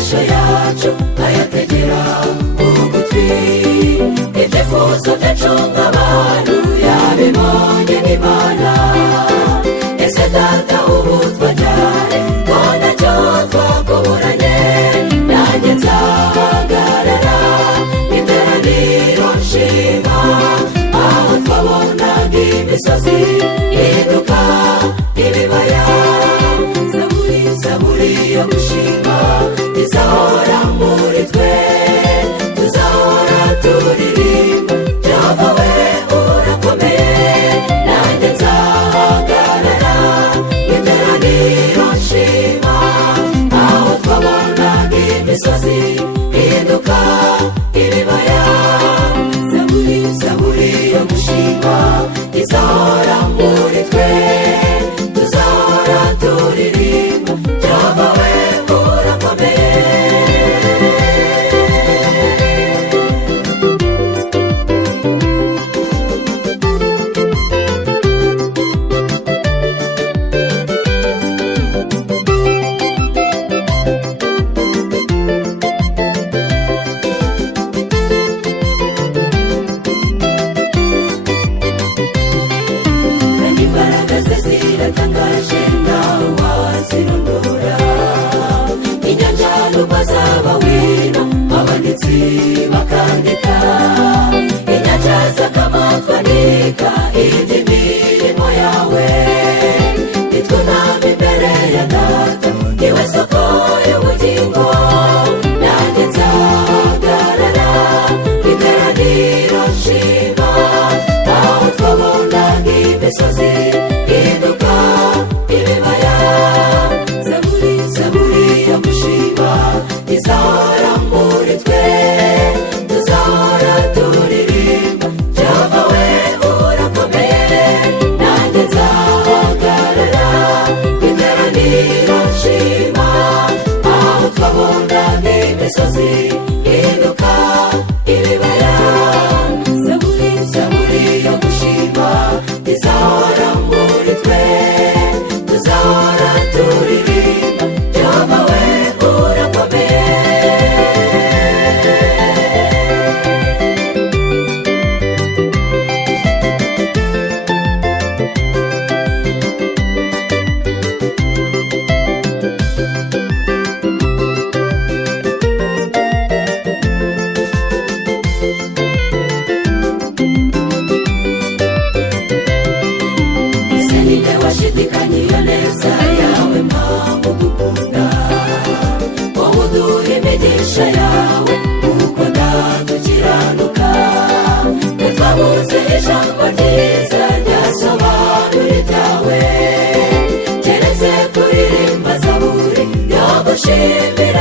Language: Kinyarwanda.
amasengesho yacu ayategera ugutwi, ibyifuzo byacu nk'abantu yabibonye n'Imana. Ese data ubu twajyane ngo ntacyo twakuburanye, nanjye nzahagarara iteraniro nshima, aho twabonaga imisozi ihinduka ibibaya. Zaburi yo gushima izahora muri twe, tuzahora turirimba Jehova we urakomeye, nanjye nzahagarara iteraniro nshima, aho twabonaga imisozi ihinduka ibibaya. Zaburi yo gushima izahora muri twe, tuzahora turirimba Jehova we urakomeye. Imbaraga ze ziratangaje nawe wazirondora, inyanja nubwo zaba wino abanditsi bakandika, inyanja zakamatwanika iby'imirimo yawe. Nitwunama imbere ya data niwe soko y'ubugingo, nanjye nzahagarara iteraniro nshima, aho twabonaga imisozi ihinduka ibibaya. Zaburi yo gushima izahora muri twe, tuzahora turirimba Jehova we urakomeye, nanjye nzahagarara iteraniro nshima, aho twabonaga imisozi ihinduka ibibaya. Zaburi yo gushima izahora muri twe, tuzahora turirimba Jehova we urakomeye. Ninde washidikanya neza yawe mpamvu dukunda, wowe uduha imigisha yawe kuko ndatukiranuka. Ntitwabuze ijambo ryiza ryasobanura ibyawe, keretse kuririmba zaburi yo gushimira